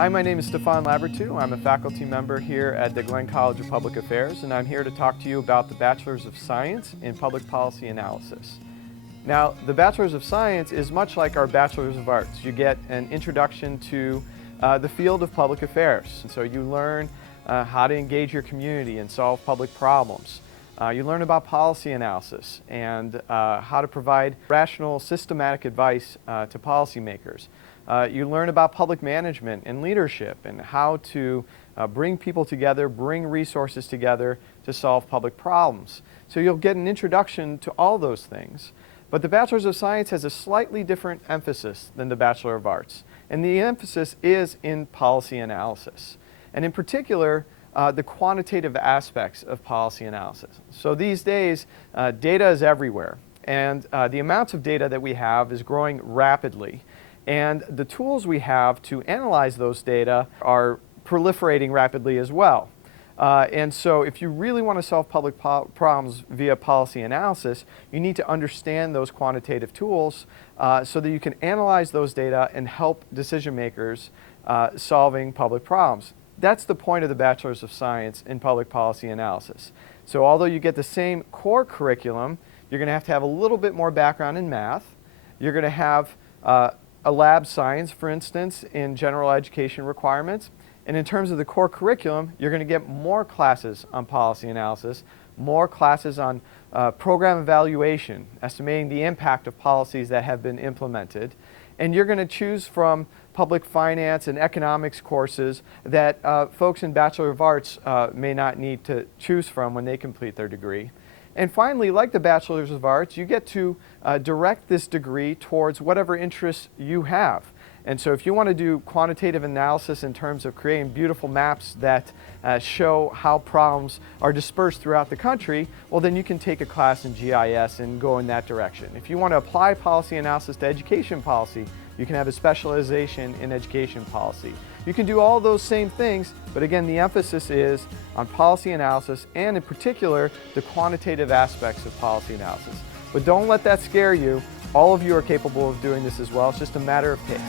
Hi, my name is Stéphane Lavertu. I'm a faculty member here at the Glenn College of Public Affairs, and I'm here to talk to you about the Bachelor's of Science in Public Policy Analysis. Now, the Bachelor's of Science is much like our Bachelor's of Arts. You get an introduction to the field of public affairs. And so you learn how to engage your community and solve public problems. You learn about policy analysis and how to provide rational, systematic advice to policymakers. You learn about public management and leadership and how to bring people together, bring resources together to solve public problems. So you'll get an introduction to all those things. But the Bachelor's of Science has a slightly different emphasis than the Bachelor of Arts. And the emphasis is in policy analysis. And in particular, the quantitative aspects of policy analysis. So these days, data is everywhere. And the amounts of data that we have is growing rapidly. And the tools we have to analyze those data are proliferating rapidly as well. And so if you really want to solve public problems via policy analysis, you need to understand those quantitative tools so that you can analyze those data and help decision makers solving public problems. That's the point of the Bachelor's of Science in Public Policy Analysis. So although you get the same core curriculum, you're going to have a little bit more background in math. You're going to have a lab science, for instance, in general education requirements. And in terms of the core curriculum, you're going to get more classes on policy analysis, more classes on program evaluation, estimating the impact of policies that have been implemented. And you're going to choose from public finance and economics courses that folks in Bachelor of Arts may not need to choose from when they complete their degree. And finally, like the Bachelor's of Arts, you get to direct this degree towards whatever interests you have. And so if you want to do quantitative analysis in terms of creating beautiful maps that show how problems are dispersed throughout the country, well then you can take a class in GIS and go in that direction. If you want to apply policy analysis to education policy, you can have a specialization in education policy. You can do all those same things, but again, the emphasis is on policy analysis and in particular, the quantitative aspects of policy analysis. But don't let that scare you. All of you are capable of doing this as well. It's just a matter of taste.